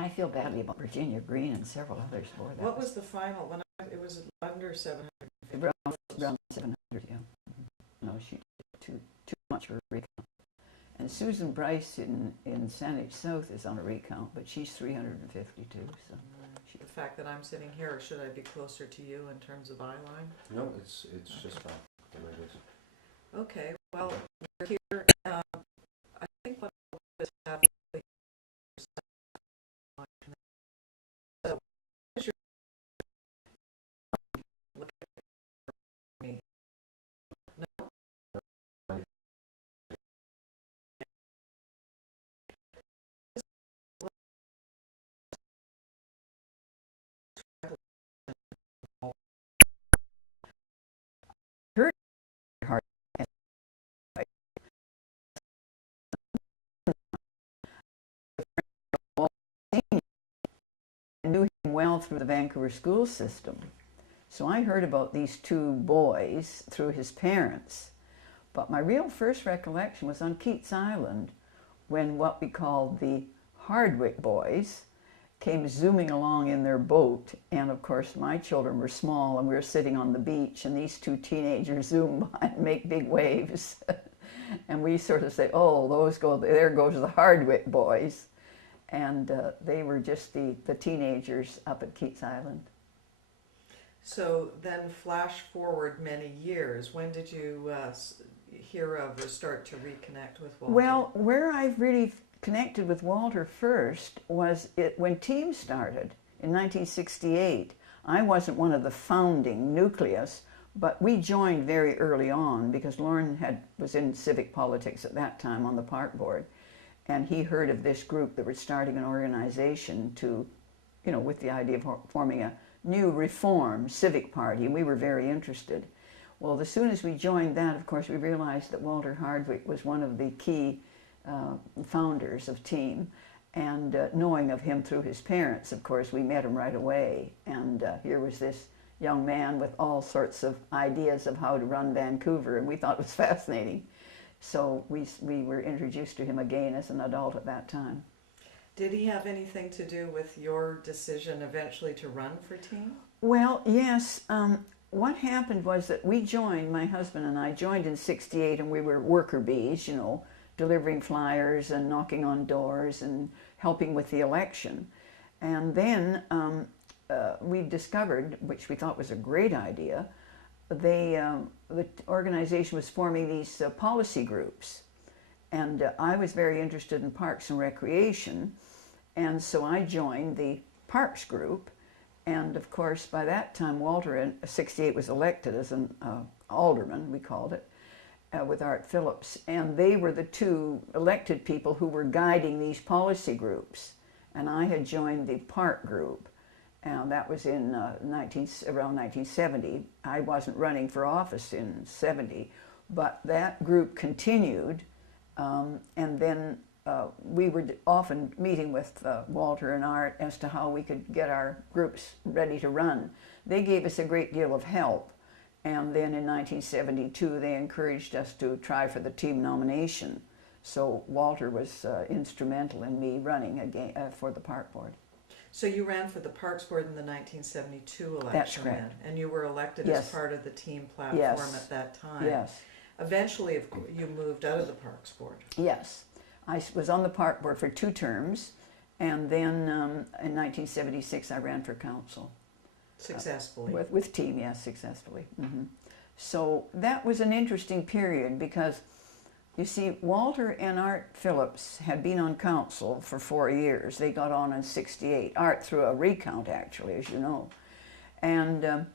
I feel badly about Virginia Green and several others. Boy, that What was the final? It was under 750. around 700, yeah. No, she did too much for a recount. And Susan Bryce in Saanich South is on a recount, but she's 352. So The fact that I'm sitting here, or should I be closer to you in terms of eye line? No, it's just fine. The way it is. Okay, well, we're here. I think what I'll do is have so what is your look at me? No? her heart. I knew him well through the Vancouver school system. So I heard about these two boys through his parents. But my real first recollection was on Keats Island when what we called the Hardwick boys came zooming along in their boat. And of course, my children were small and we were sitting on the beach and these two teenagers zoom by and make big waves. And we sort of say, oh, there goes the Hardwick boys. And they were just the teenagers up at Keats Island. So then flash forward many years. When did you hear of or start to reconnect with Walter? Well, where I've really connected with Walter first was when Team started in 1968. I wasn't one of the founding nucleus, but we joined very early on because Lauren was in civic politics at that time on the park board. And he heard of this group that was starting an organization to, with the idea of forming a new reform civic party, and we were very interested. Well, as soon as we joined that, of course, we realized that Walter Hardwick was one of the key founders of Team, and knowing of him through his parents, of course, we met him right away. And here was this young man with all sorts of ideas of how to run Vancouver, and we thought it was fascinating. So we were introduced to him again as an adult at that time. Did he have anything to do with your decision eventually to run for Team? Well, yes. What happened was that my husband and I joined in '68, and we were worker bees, delivering flyers and knocking on doors and helping with the election. And then we discovered, which we thought was a great idea, the organization was forming these policy groups. And I was very interested in parks and recreation, and so I joined the parks group. And of course, by that time, Walter in '68 was elected as an alderman, we called it, with Art Phillips. And they were the two elected people who were guiding these policy groups. And I had joined the park group. And that was in around 1970. I wasn't running for office in '70, but that group continued. And then we were often meeting with Walter and Art as to how we could get our groups ready to run. They gave us a great deal of help. And then in 1972, they encouraged us to try for the Team nomination. So Walter was instrumental in me running again for the park board. So you ran for the Parks Board in the 1972 election. That's correct. And you were elected Yes. as part of the Team platform Yes. at that time. Yes. Eventually, of course, you moved out of the Parks Board. Yes. I was on the park board for 2 terms, and then in 1976 I ran for council. Successfully. With Team, yes, successfully. Mm-hmm. So that was an interesting period because, you see, Walter and Art Phillips had been on council for 4 years. They got on in '68. Art through a recount, actually, as you know. And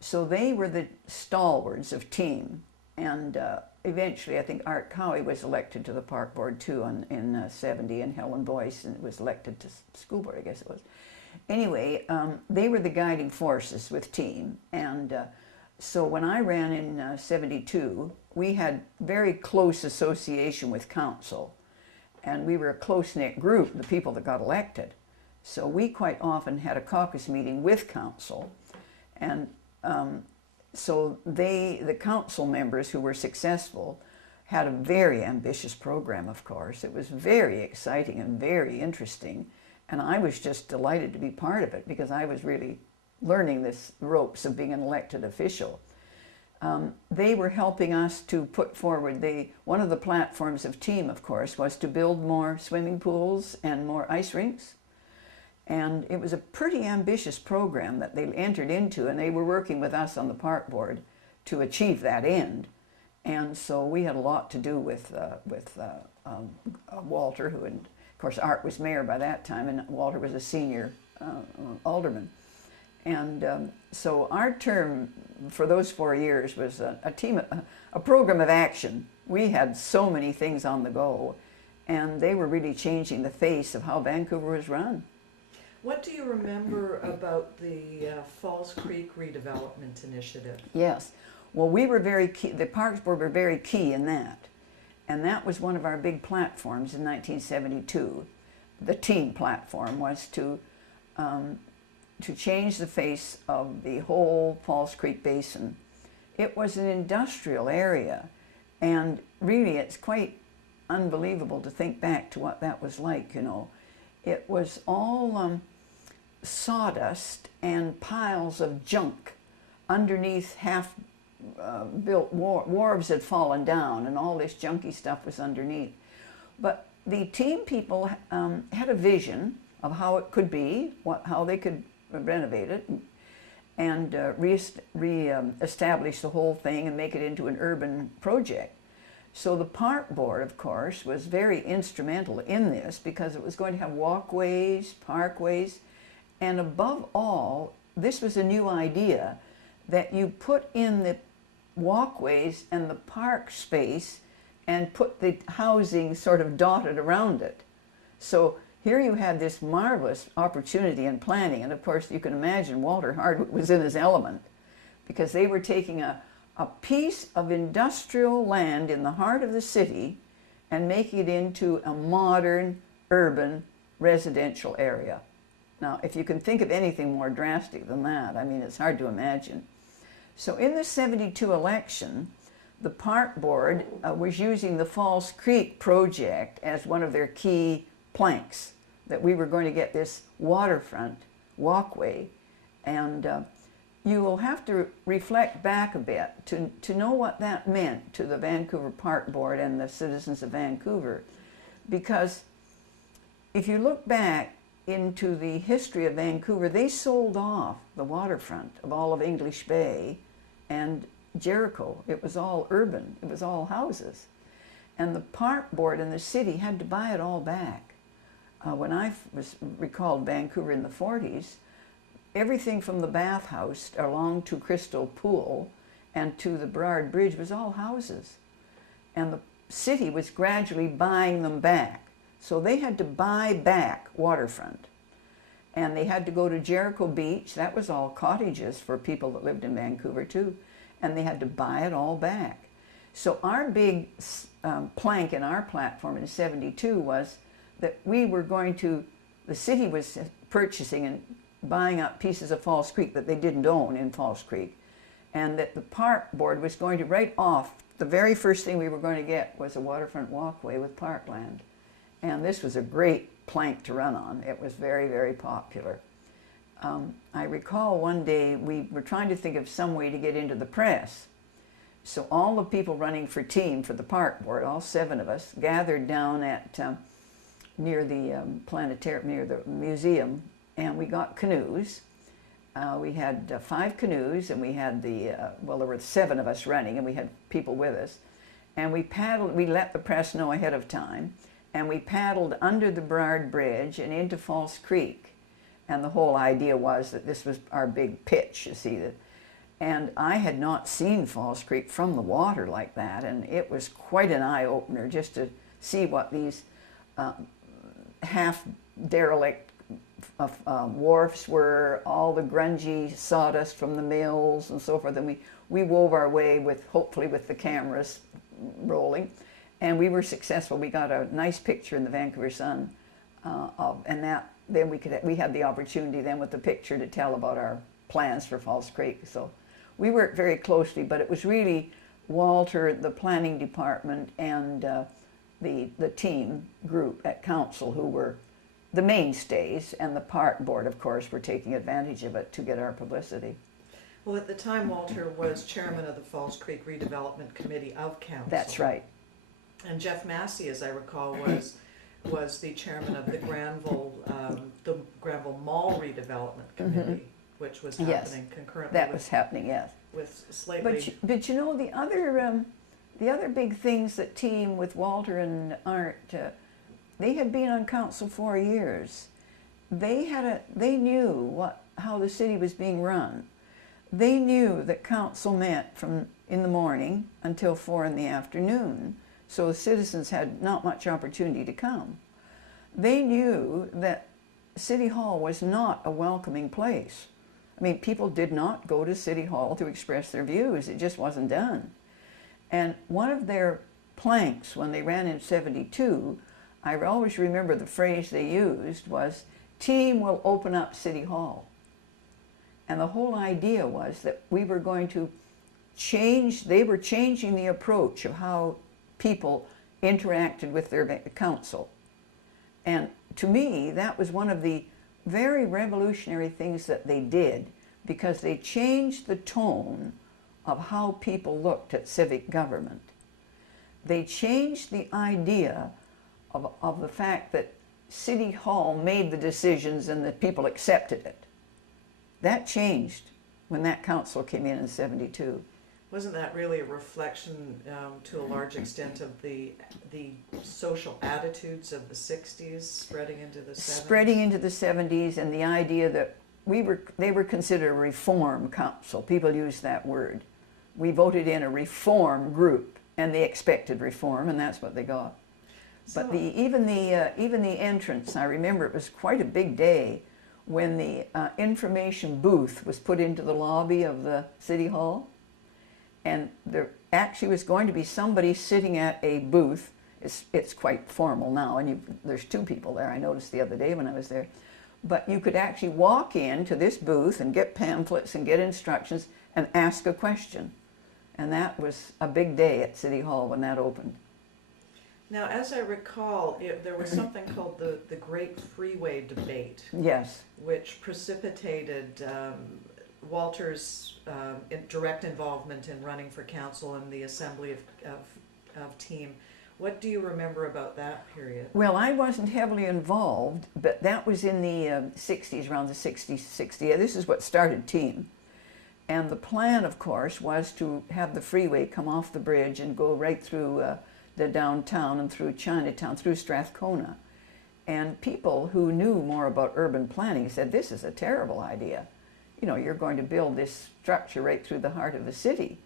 so they were the stalwarts of Team. And eventually, I think Art Cowie was elected to the park board too in '70, and Helen Boyce was elected to school board, I guess it was. Anyway, they were the guiding forces with Team. And so when I ran in '72, we had very close association with council. And we were a close-knit group, the people that got elected. So we quite often had a caucus meeting with council. And so the council members who were successful had a very ambitious program, of course. It was very exciting and very interesting. And I was just delighted to be part of it because I was really learning this ropes of being an elected official. They were helping us to put forward, one of the platforms of TEAM, of course, was to build more swimming pools and more ice rinks. And it was a pretty ambitious program that they entered into, and they were working with us on the park board to achieve that end. And so we had a lot to do with Walter, who, of course, Art was mayor by that time, and Walter was a senior alderman. And so our term for those 4 years was a program of action. We had so many things on the go, and they were really changing the face of how Vancouver was run. What do you remember about the Falls Creek redevelopment initiative? Yes. Well, we were very key, the Parks Board were very key in that. And that was one of our big platforms in 1972. The TEAM platform was to change the face of the whole Falls Creek Basin. It was an industrial area, and really it's quite unbelievable to think back to what that was like, you know. It was all sawdust and piles of junk underneath half-built wharves had fallen down, and all this junky stuff was underneath. But the TEAM people had a vision of how it could be, how they could renovate it, and re-establish the whole thing and make it into an urban project. So the park board, of course, was very instrumental in this because it was going to have walkways, parkways, and above all, this was a new idea that you put in the walkways and the park space and put the housing sort of dotted around it. So here you had this marvelous opportunity in planning, and of course you can imagine Walter Hardwick was in his element because they were taking a piece of industrial land in the heart of the city and making it into a modern, urban, residential area. Now, if you can think of anything more drastic than that, I mean, it's hard to imagine. So in the 72 election, the park board was using the Falls Creek project as one of their key planks, that we were going to get this waterfront walkway. And you will have to reflect back a bit to know what that meant to the Vancouver Park Board and the citizens of Vancouver. Because if you look back into the history of Vancouver, they sold off the waterfront of all of English Bay and Jericho. It was all urban, it was all houses. And the park board and the city had to buy it all back. When I recalled Vancouver in the 40s, everything from the bathhouse along to Crystal Pool and to the Burrard Bridge was all houses. And the city was gradually buying them back. So they had to buy back waterfront. And they had to go to Jericho Beach. That was all cottages for people that lived in Vancouver too. And they had to buy it all back. So our big plank in our platform in 72 was that we were going to, the city was purchasing and buying up pieces of Falls Creek that they didn't own in Falls Creek. And that the park board was going to write off, the very first thing we were going to get was a waterfront walkway with parkland. And this was a great plank to run on. It was very, very popular. I recall one day we were trying to think of some way to get into the press. So all the people running for TEAM for the park board, all 7 of us, gathered down at near the planetarium, near the museum, and we got canoes. We had 5 canoes, and we had well, there were 7 of us running, and we had people with us. And we paddled, we let the press know ahead of time, and we paddled under the Burrard Bridge and into Falls Creek. And the whole idea was that this was our big pitch, you see. And I had not seen Falls Creek from the water like that, and it was quite an eye-opener just to see what these half-derelict wharfs were, all the grungy sawdust from the mills and so forth. And we wove our way with, hopefully with the cameras rolling, and we were successful. We got a nice picture in the Vancouver Sun, and that then we had the opportunity then with the picture to tell about our plans for Falls Creek. So we worked very closely, but it was really Walter, the planning department, and the TEAM group at council who were the mainstays, and the park board, of course, were taking advantage of it to get our publicity. Well, at the time, Walter was chairman of the Falls Creek Redevelopment Committee of Council. That's right. And Jeff Massey, as I recall, was the chairman of the Granville Mall Redevelopment Committee, which was Yes. happening concurrently That was happening, yes. with Slately. But you know, the other big things that team with Walter and Art, they had been on council 4 years. They knew how the city was being run. They knew that council met from in the morning until 4 in the afternoon, so the citizens had not much opportunity to come. They knew that City Hall was not a welcoming place. I mean, people did not go to City Hall to express their views. It just wasn't done. And one of their planks when they ran in '72, I always remember the phrase they used was, "Team will open up City Hall." And the whole idea was that we were going to change, they were changing the approach of how people interacted with their council. And to me, that was one of the very revolutionary things that they did, because they changed the tone of how people looked at civic government. They changed the idea of the fact that City Hall made the decisions and that people accepted it. That changed when that council came in '72. Wasn't that really a reflection, to a large extent, of the social attitudes of the '60s spreading into the '70s? Spreading into the '70s, and the idea that they were considered a reform council. People use that word. We voted in a reform group, and they expected reform, and that's what they got. So, But even the entrance, I remember it was quite a big day when the information booth was put into the lobby of the City Hall, and there actually was going to be somebody sitting at a booth. It's quite formal now, and there's 2 people there. I noticed the other day when I was there. But you could actually walk into this booth and get pamphlets and get instructions and ask a question. And that was a big day at City Hall when that opened. now, as I recall, there was something called the Great Freeway Debate, Yes, which precipitated Walter's direct involvement in running for council and the assembly of team. What do you remember about that period? well, I wasn't heavily involved, but that was in the 60s, around the 60. This is what started team. And the plan, of course, was to have the freeway come off the bridge and go right through the downtown and through Chinatown, through Strathcona. And people who knew more about urban planning said, this is a terrible idea. You know, you're going to build this structure right through the heart of the city.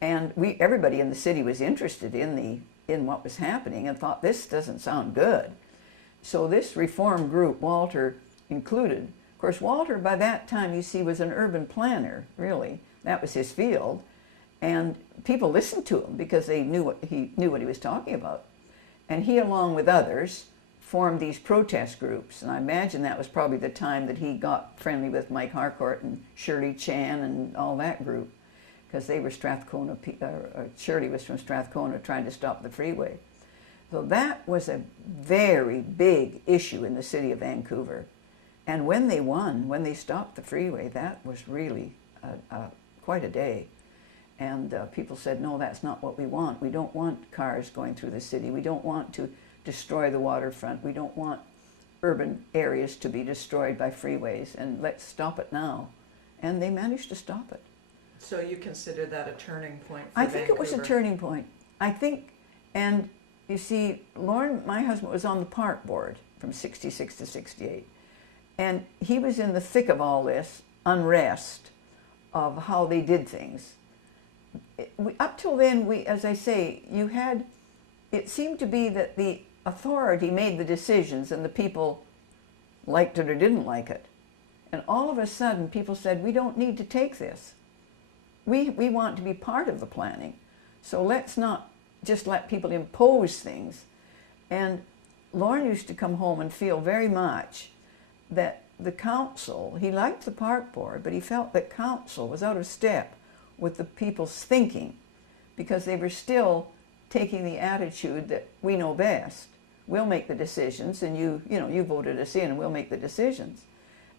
And everybody in the city was interested in what was happening and thought, this doesn't sound good. So this reform group, Walter included, of course, Walter by that time, you see, was an urban planner, really. That was his field. And people listened to him because they knew what he was talking about. And he, along with others, formed these protest groups. And I imagine that was probably the time that he got friendly with Mike Harcourt and Shirley Chan and all that group, because they were Strathcona, Shirley was from Strathcona trying to stop the freeway. So that was a very big issue in the city of Vancouver. And when they won, when they stopped the freeway, that was really quite a day. And people said, no, that's not what we want. We don't want cars going through the city. We don't want to destroy the waterfront. We don't want urban areas to be destroyed by freeways, and let's stop it now. And they managed to stop it. So you consider that a turning point for I think it was a Vancouver? turning point. I think, and you see, Lauren, my husband, was on the park board from '66 to '68. And he was in the thick of all this unrest of how they did things. Up till then, as I say, it seemed to be that the authority made the decisions and the people liked it or didn't like it. And all of a sudden, people said, we don't need to take this. We want to be part of the planning. So let's not just let people impose things. And Lauren used to come home and feel very much that the council, he liked the park board, but he felt that council was out of step with the people's thinking, because they were still taking the attitude that we know best. we'll make the decisions, and you voted us in, and we'll make the decisions.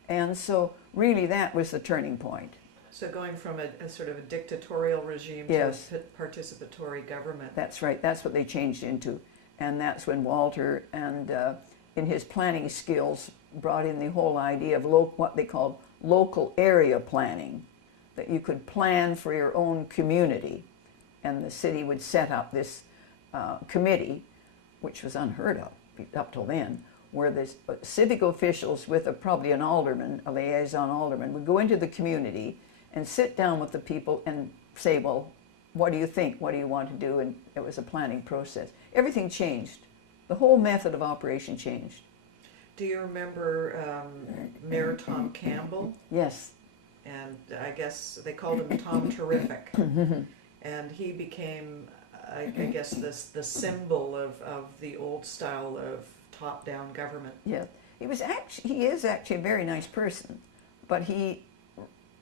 And so really that was the turning point. So going from a sort of a dictatorial regime Yes. to a participatory government. That's right, that's what they changed into. And that's when Walter, and in his planning skills, brought in the whole idea of what they called local area planning, that you could plan for your own community. And the city would set up this committee, which was unheard of up till then, where the civic officials with probably an alderman, a liaison alderman, would go into the community and sit down with the people and say, well, what do you think? What do you want to do? And it was a planning process. Everything changed. The whole method of operation changed. Do you remember Mayor Tom Campbell? Yes. And I guess they called him Tom Terrific. And he became, I guess, the symbol of the old style of top-down government. Yeah. He is actually a very nice person, but he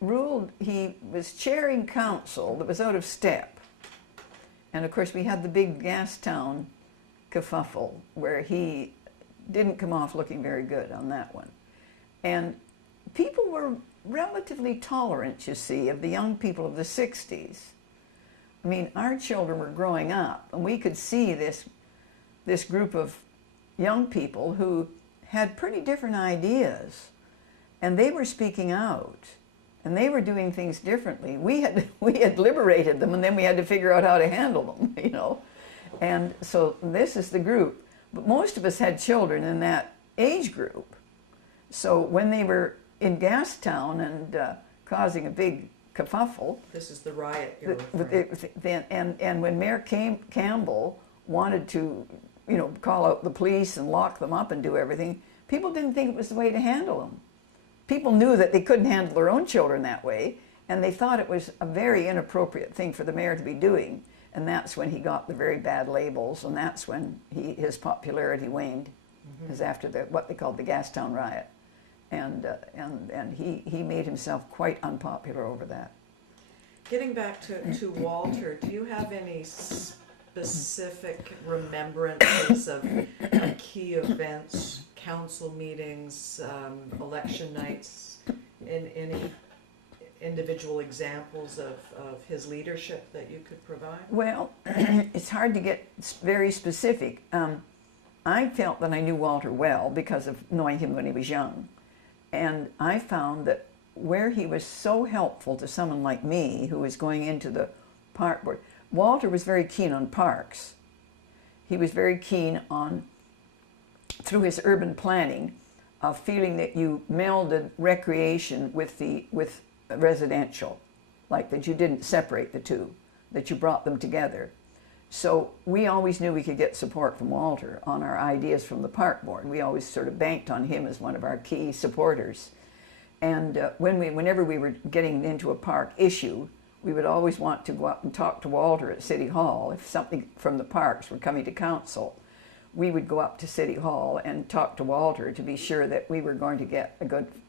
was chairing council that was out of step. And of course we had the big Gastown kerfuffle where he didn't come off looking very good on that one. And people were relatively tolerant, you see, of the young people of the 60s. I mean, our children were growing up, and we could see this group of young people who had pretty different ideas, and they were speaking out, and they were doing things differently. We had liberated them, and then we had to figure out how to handle them, And so this is the group. But most of us had children in that age group. So when they were in Gastown and causing a big kerfuffle. This is the riot you're referring. And when Mayor Campbell wanted to, call out the police and lock them up and do everything, people didn't think it was the way to handle them. People knew that they couldn't handle their own children that way, and they thought it was a very inappropriate thing for the mayor to be doing. And that's when he got the very bad labels, and that's when his popularity waned. It was after what they called the Gastown riot. And he made himself quite unpopular over that. Getting back to Walter, do you have any specific remembrances of key events, council meetings, election nights, in any individual examples of his leadership that you could provide? Well, it's hard to get very specific. I felt that I knew Walter well because of knowing him when he was young. And I found that where he was so helpful to someone like me who was going into the park board, Walter was very keen on parks. He was very keen on, through his urban planning, of feeling that you melded recreation with residential, like that you didn't separate the two, that you brought them together. So we always knew we could get support from Walter on our ideas from the park board. We always sort of banked on him as one of our key supporters. And whenever we were getting into a park issue, we would always want to go up and talk to Walter at City Hall. If something from the parks were coming to council, we would go up to City Hall and talk to Walter to be sure that we were going to get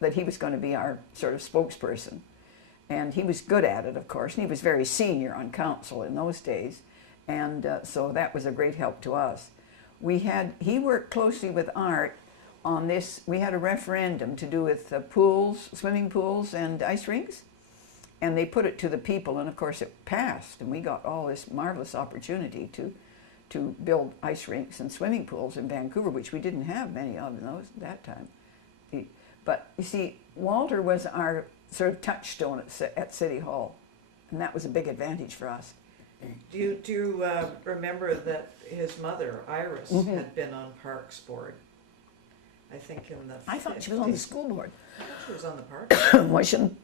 that he was going to be our sort of spokesperson. And he was good at it, of course, and he was very senior on council in those days. And so that was a great help to us. He worked closely with Art on this. We had a referendum to do with pools, swimming pools and ice rinks. And they put it to the people, and of course it passed. And we got all this marvelous opportunity to build ice rinks and swimming pools in Vancouver, which we didn't have many of those at that time. But you see, Walter was our sort of touchstone at City Hall. And that was a big advantage for us. Do you remember that his mother, Iris, had been on Parks Board? I think in the I thought she was on the school board. I thought she was on the Parks Board. Why shouldn't?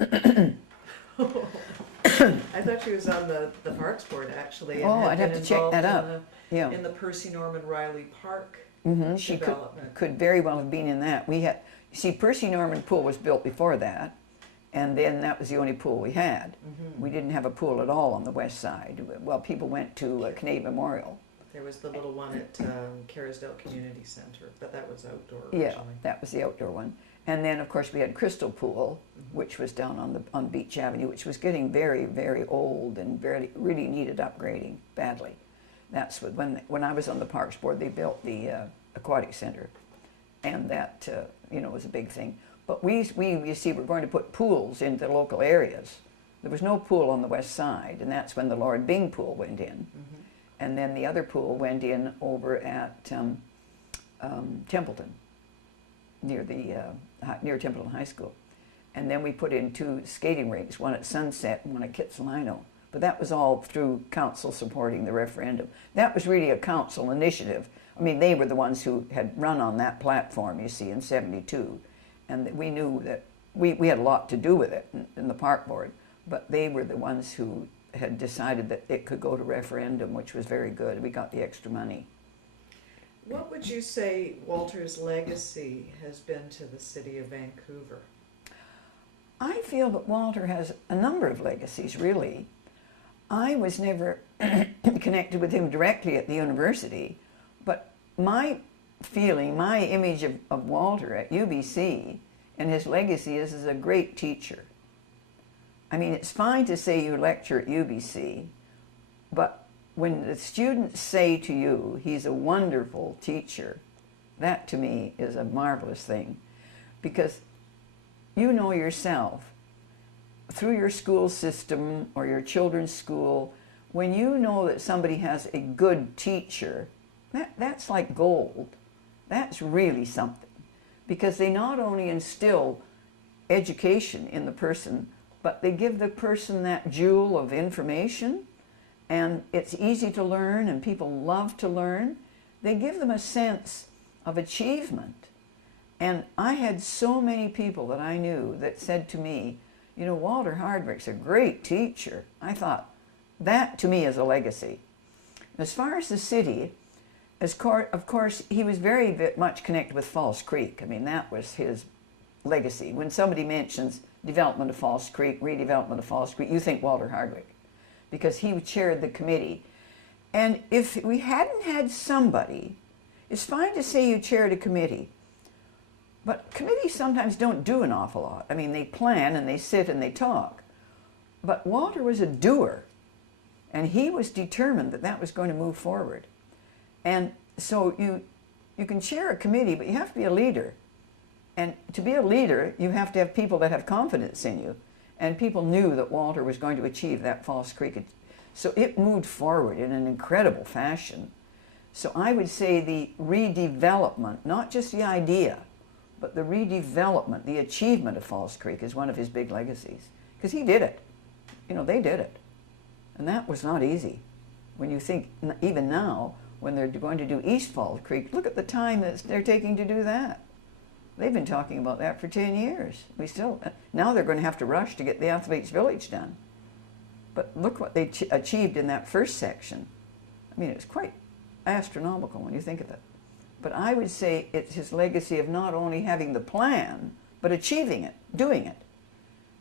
I thought she was on the Parks Board, actually. And Oh, had I'd have been to check that involved out. Yeah. in the Percy Norman Riley Park She development. could very well have been in that. Percy Norman Pool was built before that, and then that was the only pool we had. We didn't have a pool at all on the west side. Well, people went to Canadian Memorial. There was the little one at Kerrisdale Community Center, but that was outdoor Yeah, originally. that was the outdoor one. And then, of course, we had Crystal Pool, which was down on Beach Avenue, which was getting very, very old and really needed upgrading badly. That's when I was on the Parks Board, they built the aquatic center, and that was a big thing. But we you see, we're going to put pools into local areas. There was no pool on the west side, and that's when the Lord Byng pool went in, and then the other pool went in over at Templeton, near Templeton High School, and then we put in 2 skating rinks, one at Sunset and one at Kitsilano. But that was all through council supporting the referendum. That was really a council initiative. I mean, they were the ones who had run on that platform, you see, in '72, and we knew that we had a lot to do with it in the park board. But they were the ones who had decided that it could go to referendum, which was very good. We got the extra money. What would you say Walter's legacy has been to the city of Vancouver? I feel that Walter has a number of legacies, really. I was never connected with him directly at the university, but my feeling, my image of Walter at UBC and his legacy is as a great teacher. I mean, it's fine to say you lecture at UBC, but when the students say to you, he's a wonderful teacher, that to me is a marvelous thing. Because you know yourself, through your school system or your children's school, when you know that somebody has a good teacher, that's like gold. That's really something. Because they not only instill education in the person, but they give the person that jewel of information, and it's easy to learn and people love to learn. They give them a sense of achievement. And I had so many people that I knew that said to me, you know, Walter Hardwick's a great teacher. I thought, that to me is a legacy. As far as the city, of course, he was very much connected with False Creek. I mean, that was his legacy. When somebody mentions development of False Creek, redevelopment of False Creek, you think Walter Hardwick, because he chaired the committee. And if we hadn't had somebody, it's fine to say you chaired a committee, but committees sometimes don't do an awful lot. I mean, they plan and they sit and they talk. But Walter was a doer, and he was determined that that was going to move forward. And so you can chair a committee, but you have to be a leader. And to be a leader, you have to have people that have confidence in you. And people knew that Walter was going to achieve that False Creek. So it moved forward in an incredible fashion. So I would say the redevelopment, not just the idea, but the redevelopment, the achievement of False Creek is one of his big legacies. Because he did it. You know, they did it. And that was not easy. When you think, even now, when they're going to do East Falls Creek, look at the time that they're taking to do that. They've been talking about that for 10 years. Now they're going to have to rush to get the Athletes Village done. But look what they achieved in that first section. I mean, it's quite astronomical when you think of it. But I would say it's his legacy of not only having the plan, but achieving it, doing it.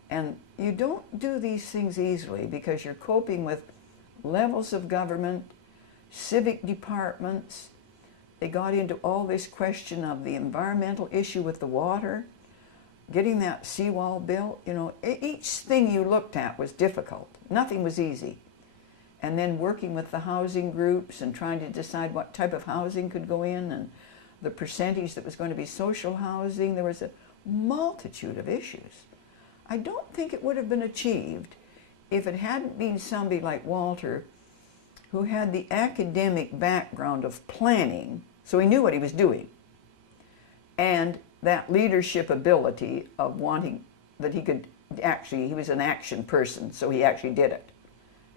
And you don't do these things easily because you're coping with levels of government, civic departments. They got into all this question of the environmental issue with the water, getting that seawall built. You know, each thing you looked at was difficult. Nothing was easy. And then working with the housing groups and trying to decide what type of housing could go in and the percentage that was going to be social housing. There was a multitude of issues. I don't think it would have been achieved if it hadn't been somebody like Walter who had the academic background of planning, so he knew what he was doing, and that leadership ability of wanting that he could actually, he was an action person, so he actually did it.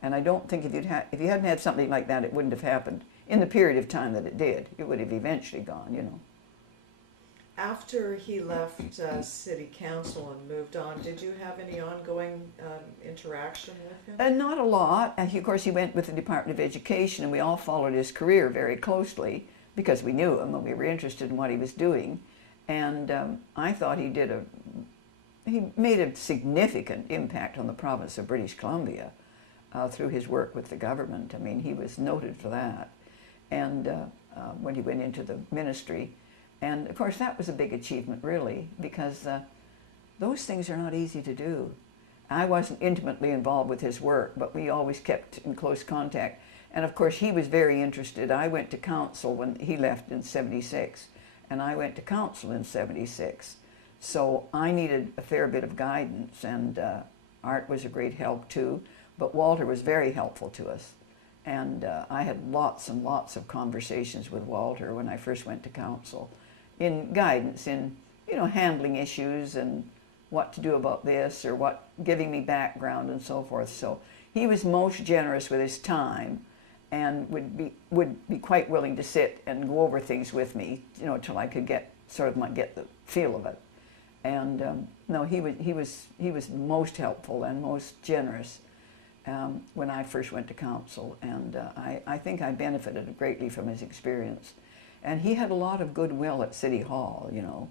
And I don't think if you hadn't had something like that, it wouldn't have happened in the period of time that it did. It would have eventually gone, you know. After he left city council and moved on, did you have any ongoing interaction with him? And not a lot. And of course, he went with the Department of Education, and we all followed his career very closely because we knew him and we were interested in what he was doing. And I thought he made a significant impact on the province of British Columbia through his work with the government. I mean, he was noted for that. And when he went into the ministry. And of course, that was a big achievement, really, because those things are not easy to do. I wasn't intimately involved with his work, but we always kept in close contact. And of course, he was very interested. I went to council when he left in 76, and I went to council in 76. So I needed a fair bit of guidance, and Art was a great help too, but Walter was very helpful to us. And I had lots and lots of conversations with Walter when I first went to council, in guidance, in, you know, handling issues and what to do about this, or what, giving me background and so forth. So he was most generous with his time, and would be quite willing to sit and go over things with me, you know, till I could get get the feel of it. And no, he was most helpful and most generous when I first went to council, and I think I benefited greatly from his experience. And he had a lot of goodwill at City Hall, you know,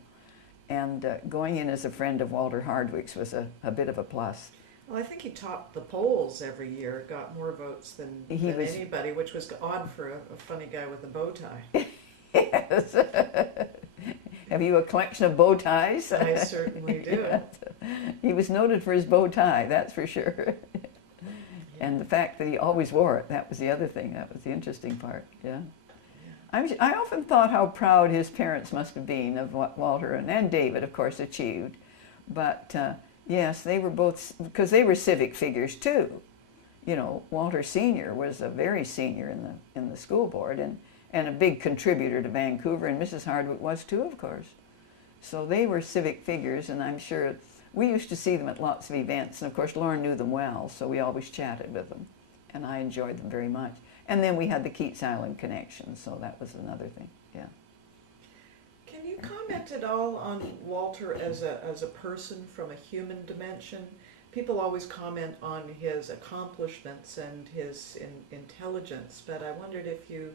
and going in as a friend of Walter Hardwick's was a bit of a plus. Well, I think he topped the polls every year, got more votes than anybody, which was odd for a funny guy with a bow tie. Yes. Have you a collection of bow ties? I certainly do. He was noted for his bow tie, that's for sure. And the fact that he always wore it, that was the other thing. That was the interesting part, yeah. I often thought how proud his parents must have been of what Walter and David, of course, achieved. But yes, they were both, because they were civic figures too. You know, Walter Sr. was a very senior in the school board, and a big contributor to Vancouver, and Mrs. Hardwick was too, of course. So they were civic figures, and I'm sure we used to see them at lots of events, and of course Lauren knew them well, so we always chatted with them, and I enjoyed them very much. And then we had the Keats Island connection, so that was another thing, yeah. Can you comment at all on Walter as a person from a human dimension? People always comment on his accomplishments and his intelligence, but I wondered if you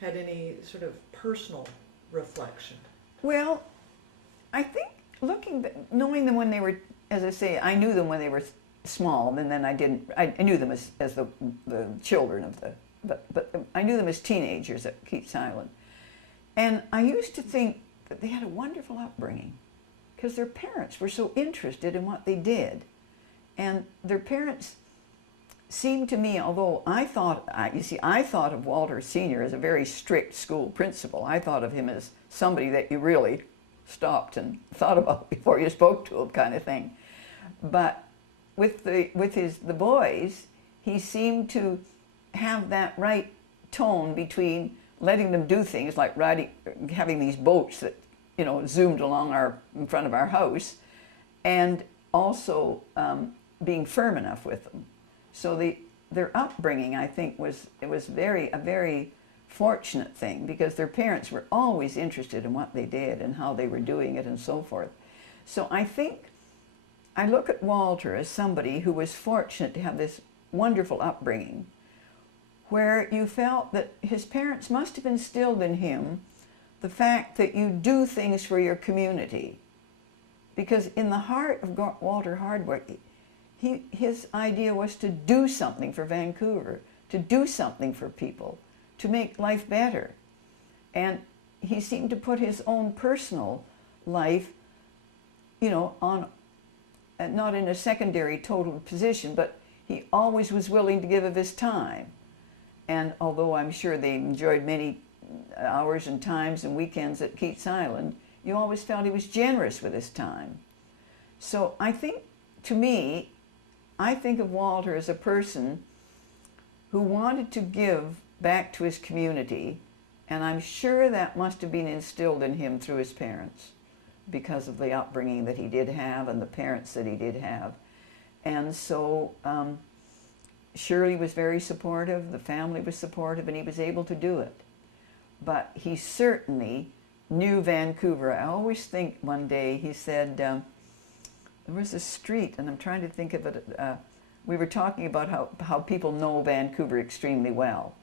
had any sort of personal reflection. Well, I think knowing them when they were, as I say, I knew them when they were small, and then I knew them as the children of but I knew them as teenagers at Keats Island. And I used to think that they had a wonderful upbringing, because their parents were so interested in what they did. And their parents seemed to me, although I thought of Walter Sr. as a very strict school principal. I thought of him as somebody that you really stopped and thought about before you spoke to him, kind of thing. But with the boys, he seemed to have that right tone between letting them do things like having these boats that, you know, zoomed along in front of our house, and also being firm enough with them. So their upbringing, I think, was a very fortunate thing, because their parents were always interested in what they did and how they were doing it and so forth. So I think I look at Walter as somebody who was fortunate to have this wonderful upbringing, where you felt that his parents must have instilled in him the fact that you do things for your community. Because in the heart of Walter Hardwick, his idea was to do something for Vancouver, to do something for people, to make life better. And he seemed to put his own personal life, you know, on, not in a secondary total position, but he always was willing to give of his time. And although I'm sure they enjoyed many hours and times and weekends at Keats Island, you always felt he was generous with his time. So I think, to me, I think of Walter as a person who wanted to give back to his community, and I'm sure that must have been instilled in him through his parents, because of the upbringing that he did have and the parents that he did have. And so Shirley was very supportive, the family was supportive, and he was able to do it. But he certainly knew Vancouver. I always think one day he said, there was a street, and I'm trying to think of it, we were talking about how people know Vancouver extremely well.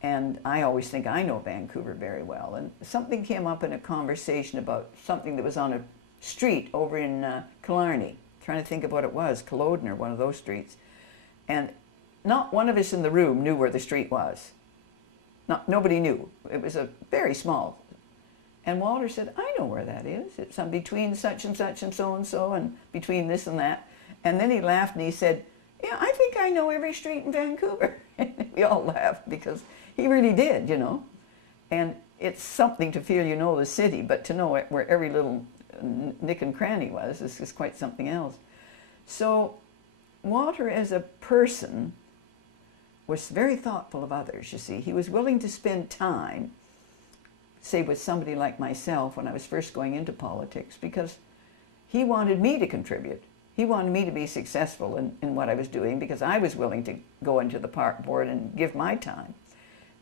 And I always think I know Vancouver very well. And something came up in a conversation about something that was on a street over in Killarney. Trying to think of what it was, Culloden or one of those streets. And not one of us in the room knew where the street was. Nobody knew. It was a very small. And Walter said, I know where that is. It's between such and so and so, and between this and that. And then he laughed and he said, Yeah, I think I know every street in Vancouver. We all laughed because he really did, you know. And it's something to feel you know the city, but to know where every little nick and cranny was is quite something else. So Walter as a person was very thoughtful of others, you see. He was willing to spend time, say with somebody like myself when I was first going into politics, because he wanted me to contribute. He wanted me to be successful in what I was doing because I was willing to go into the park board and give my time.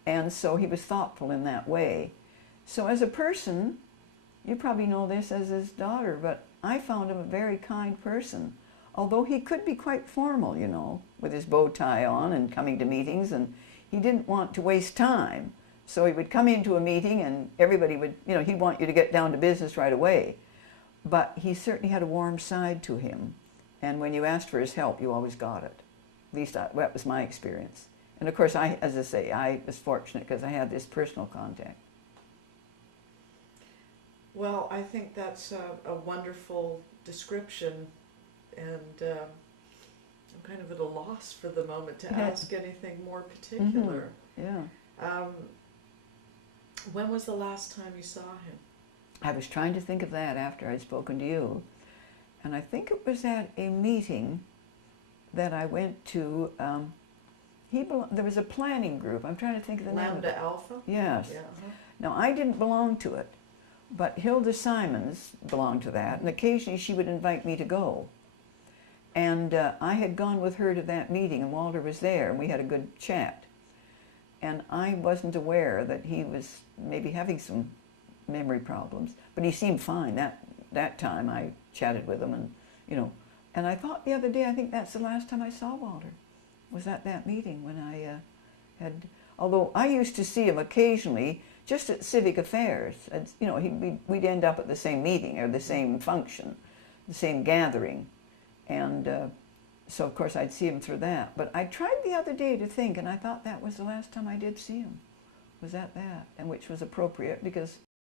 And so he was thoughtful in that way. So as a person, you probably know this as his daughter, but I found him a very kind person. Although he could be quite formal, you know, with his bow tie on and coming to meetings, and he didn't want to waste time. So he would come into a meeting and everybody would, you know, he'd want you to get down to business right away. But he certainly had a warm side to him. And when you asked for his help, you always got it. At least that was my experience. And of course, as I say, I was fortunate because I had this personal contact. Well, I think that's a wonderful description, and I'm kind of at a loss for the moment to ask anything more particular. Yeah. When was the last time you saw him? I was trying to think of that after I'd spoken to you. And I think it was at a meeting that I went to. There was a planning group. I'm trying to think of the name. Lambda Alpha? Yes. Yeah. Now, I didn't belong to it, but Hilda Simons belonged to that, and occasionally she would invite me to go. And I had gone with her to that meeting, and Walter was there, and we had a good chat. And I wasn't aware that he was maybe having some memory problems, but he seemed fine. That time I chatted with him, and you know, and I thought the other day, I think that's the last time I saw Walter, was at that meeting when I had, although I used to see him occasionally just at civic affairs. You know, we'd end up at the same meeting or the same function, the same gathering, and so of course I'd see him through that. But I tried the other day to think, and I thought that was the last time I did see him, was at that, and which was appropriate because